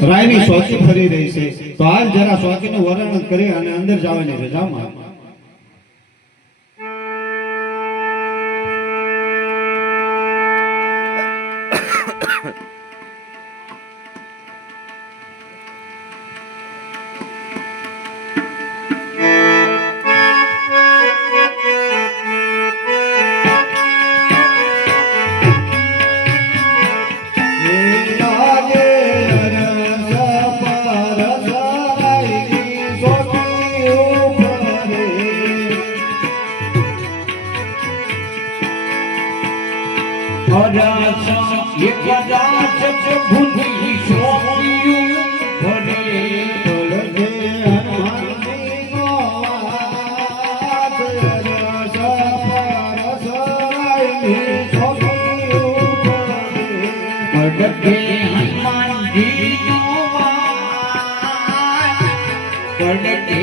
રાયની સોચી ફરી રહી છે. તો હાલ જરા સોચીનું વર્ણન કરી અને અંદર જવાની રજા માં પડકે હનુમાનજીનો વાસ. પડકે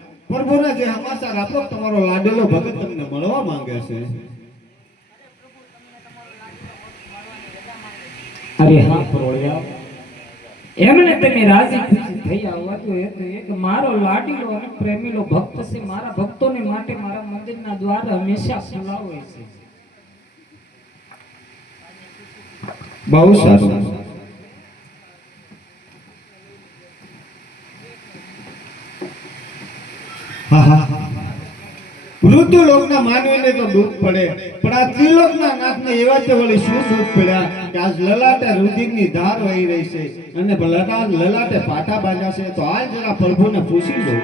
પ્રભુના જે સમાચાર આપો તમારો લાડેલો ભગત તમને મળવા માંગે છે. અરે હા પ્રોયા એમને તમે રાજી ખુશી થઈ આવવા તો એ તો એક મારો લાડીલો અને પ્રેમીલો ભક્ત છે. મારા ભક્તોને માટે મારા મંદિરના દ્વાર હંમેશા ખુલ્લા હોય છે. બહુ સારું. હા હા મૃત્યુ લોકના માનવીને તો દુઃખ પડે. પણ આ ત્રિલોકના નાથને એવા તે વળી શું દુઃખ પડ્યા કે આજ લલાટે રુધિરની ધાર વહી રહી છે. અને લલાટ પાટા બાંધ્યા છે. તો આજ જરા પ્રભુને પૂછી દઉં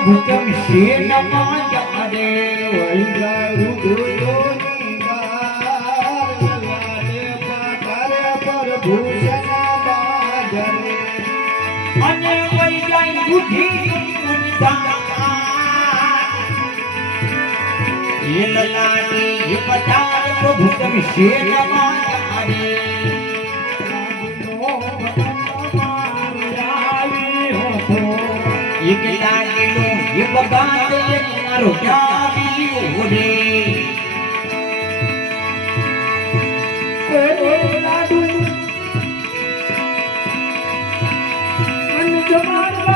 ભૂતમ શેન માંગે અને વઈ જાય બુદ્ધિ એ લલાટે પટાર તો ભૂતમ શેન માંગે લાગેલો એ બગાડે મારો ક્યાં રે એ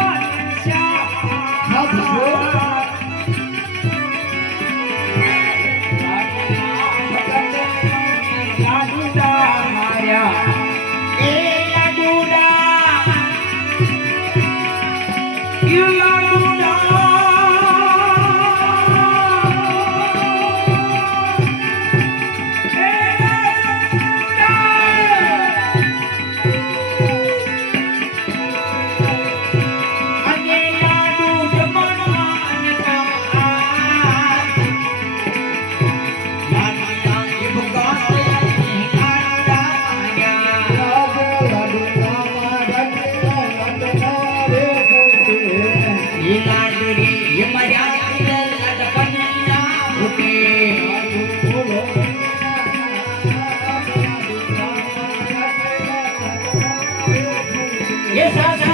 એ સાસુ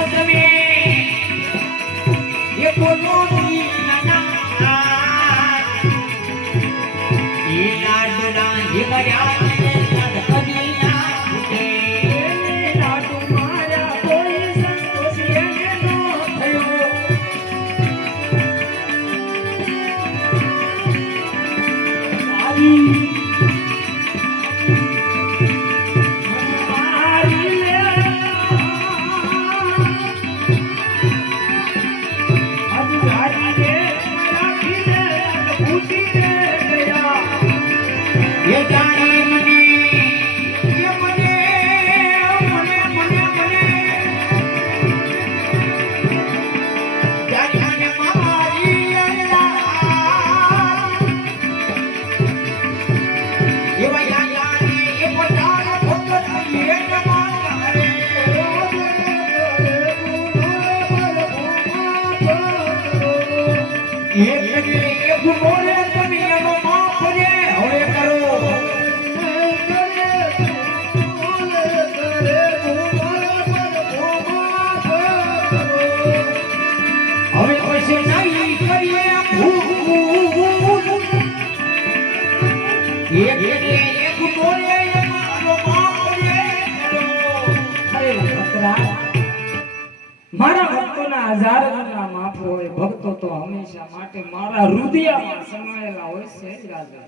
મારા ભક્તોના હજાર ગણના માફ હોય ભક્તો તો હંમેશા માટે મારા હૃદયમાં સમાયેલા હોય છે રાજા.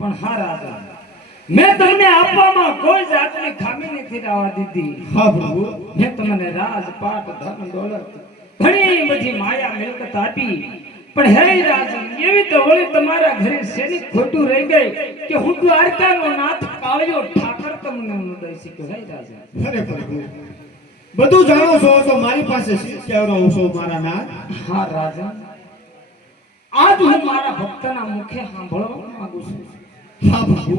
પણ હા રાજા મેં તમને આપવામાં કોઈ જાતની ખામી નથી રાવા દીધી. હા પ્રભુ મેં તમને રાજપાટ ધન દોલત ઘણી બધી માયા મિલકત આપી. પણ હે રાજન એવી તો વળી તમારા ઘરે શેની ખોટું રહી ગઈ કે હું દ્વારકાનો નાથ કાળિયો ઠાકર તમને હું દઈ શક્યો. હે અરે પ્રભુ બધું જાણો છો તો મારી પાસે શી છો મારા નાથ? હા રાજા. આજ હું મારા ભક્તના મુખે સાંભળવા માંગુ છું. હા પ્રભુ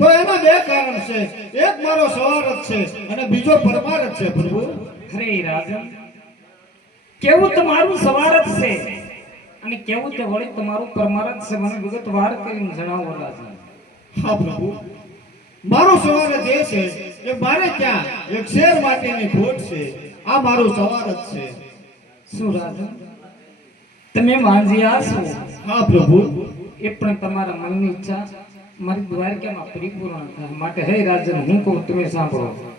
તો એના બે કારણ છે. એક મારો સવારત છે અને બીજો પરમારત છે પ્રભુ. અરે રાજન કેવું તમારું સવારત છે? અને કેવું તે વળી તમારું પરમારથ છે મને વિગતવાર કરીને જણાવો છે હા પ્રભુ. મારો સવારત એ છે કે મારે ત્યાં એક શેર માટેની ભોટ છે? આ મારું જ છે. શું રાજા? તમે માંજિયા છો? હા પ્રભુ. એ પણ તમારા મનની ઈચ્છા. મારી દ્વારકામાં પરિપૂર્ણ થાય? માટે હે રાજન હું કહું તમે સાંભળો.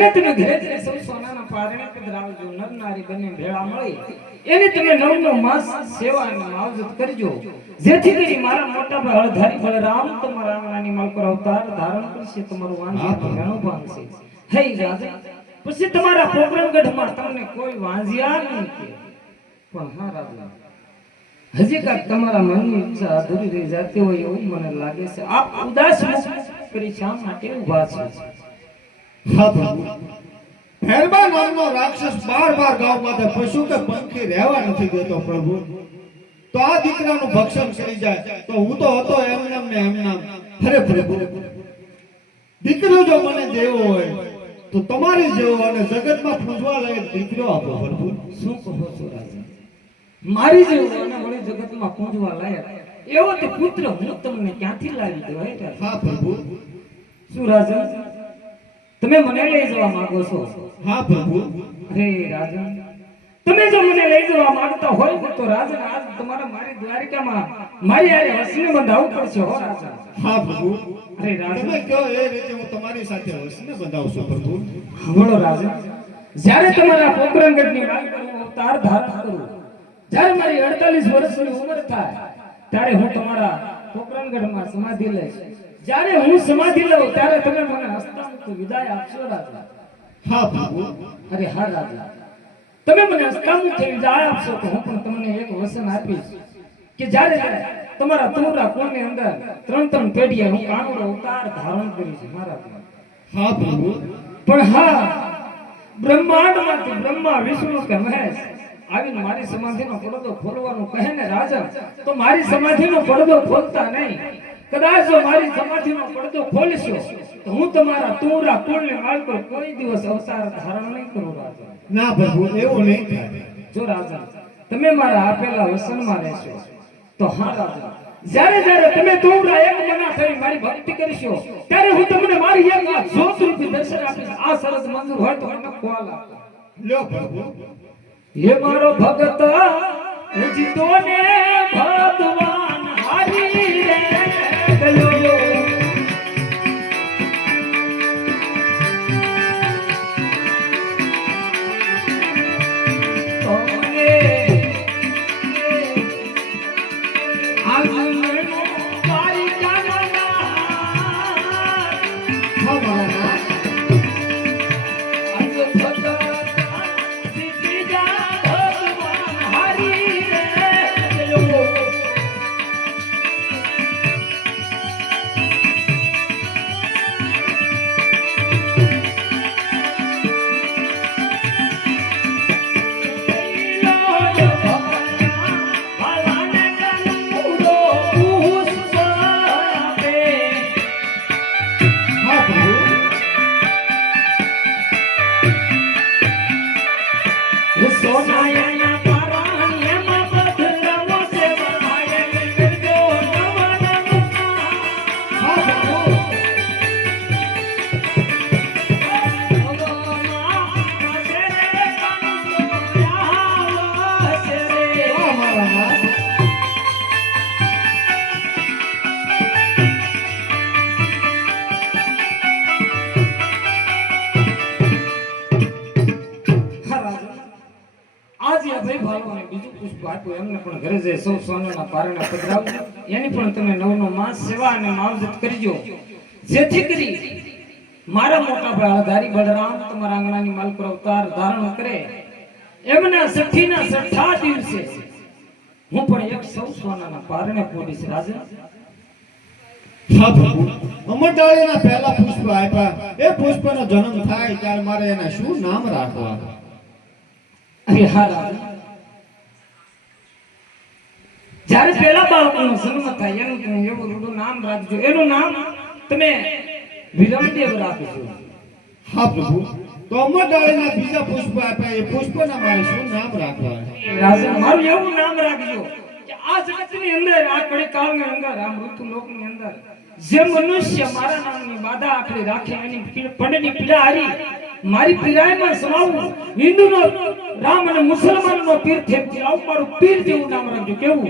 એને તમે ઘરે ઘરે સૌ સોનાના પારણે પધરાવજો નર નારી બંને ભેળા મળી એને તમે નવનો માસ સેવા અને માવજત કરજો જેથી કરી મારા મોટા ભાઈ હળધારી બલરામ તમારા આંગણાની માલ પર અવતાર ધારણ કરશે તમારું વાંઝિયા ઘણું ભાંગશે હે રાજા પછી તમારા પોકરણગઢમાં તમને કોઈ વાંઝિયા નહીં કે પણ હા રાજા હજી કાંઈક તમારા મનની ઈચ્છા અધૂરી રહી જતી હોય એવું મને લાગે છે આપ ઉદાસ મુખ કરી શા માટે ઊભા છો હા પ્રભુ ભેરબા નામનો રાક્ષસ બાર બાર ગામમાં પશુ કે પંખી રહેવા નથી દેતો પ્રભુ. તો આ દીકરાનું ભક્ષણ કરી જાય. તો હું તો હતો એમનામ ને એમનામ. અરે પ્રભુ દીકરો જો મને દેવો હોય તો તમારી જેવો અને જગતમાં પૂજવા લાયક દીકરો આપો પ્રભુ. શું કહો છો રાજા? મારી જેવું અને વળી જગતમાં પૂજવા લાયક. એવો તે પુત્ર હું તમને ક્યાંથી લાવી હે હા પ્રભુ. શું રાજા? તમે મને લઈ જવા માંગો છો? હા પ્રભુ. અરે રાજા તમે જો મને લઈ જવા માંગતા હોય તો રાજા આજ તમારે મારી દ્વારિકામાં મારી આરે હસને બંધાવવું પડશે હો રાજા હા પ્રભુ. અરે રાજા તમે કહો એ રીતે હું તમારી સાથે વસને બંધાવશું પ્રભુ. સાંભળો રાજા જ્યારે તમારા પોકરણગઢની વાત કરું અવતાર ધારણ કરું જ્યારે મારી 48 વર્ષની ઉંમર થાય ત્યારે હું તમારા પોકરણગઢમાં સમાધિ લઈશ. જ્યારે હું સમાધિ લઉં ત્યારે તમે મને વિદાય આપશો રાજા? હા પ્રભુ અરે હા રાજા. તમે મને હસ્તામુખ વિદાય આપશો તો હું પણ તમને એક વચન આપીશ કે જ્યારે તમારા તુરા કુળની અંદર ત્રણ ત્રણ પેઢીએ હું કાનુડો અવતાર ધારણ કરીશ મહારાજ. હા પ્રભુ પણ હા બ્રહ્માંડમાંથી બ્રહ્મા વિષ્ણુ કે મહેશ આવીને મારી સમાધિનો પડદો ખોલવાનું કહે ને રાજા તો મારી સમાધિનો પડદો ખોલતા નહીં. કદાચ મારી સમાધિનો પડદો ખોલશો હું તમારા તુરા કુળને માલ પર કોઈ દિવસ અવતાર ધારણ નહીં કરું રાજા. ના પ્રભુ એવું નહીં થાય. જો રાજા તમે મારા આપેલા વસનમાં રહેશો તો હા રાજા જ્યારે જ્યારે તમે તુરા એક મના થઈ મારી ભક્તિ કરશો ત્યારે હું તમને મારી એક આ જ્યોત રૂપી દર્શન આપીશ. આ સરસ મંજૂર હોય તો મને ખોલ લ્યો પ્રભુ. હે મારો ભગત જીતો ને ભગવાન ધારણ કરે. એમના દિવસે હું પણ એક સૌ સોનાના પારણે પોલીસ રાજા. અમરડાળીના પહેલા પુષ્પ આપ્યા. એ પુષ્પનો જન્મ થાય ત્યારે મારે એના શું નામ રાખવા? અરે હા રાજા જ્યારે પેલા બાળકોનો જન્મ થાય એનું તમે એવું રૂડું નામ રાખજો. એનું નામ તમે વિરામદેવ રાખજો. હા પ્રભુ. તો અમરડાળીના બીજા પુષ્પ આપ્યા એ પુષ્પના મારે શું નામ રાખવા રાજા મારું એવું નામ રાખજો કે આ જગતની અંદર આ કળી કાળની અંદર આ મૃત્યુ લોકની અંદર જે મનુષ્ય મારા નામની બાધા આખરી રાખે એની પડની પીડા હારી મારી પિરાયમાં સમાવું. હિન્દુનો રામ અને મુસલમાનનો પીર થેપથી આવું મારું પીર જેવું નામ રાખજો, કેવું?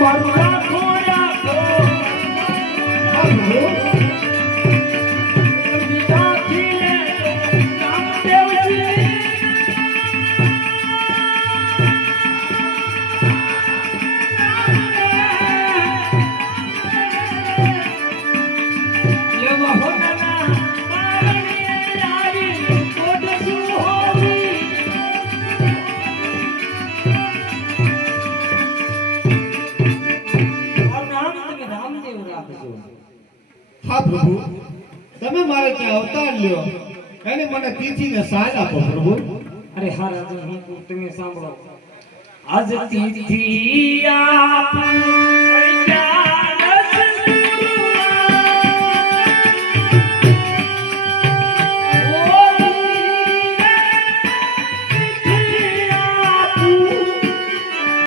મારું હા, પ્રભુ. તમે મારે ત્યાં અવતાર લ્યો. એને મને તિથિ ને સાલ આપો, પ્રભુ. અરે હા, રાજા, હું તમે સાંભળો. આજ તિથિ આપ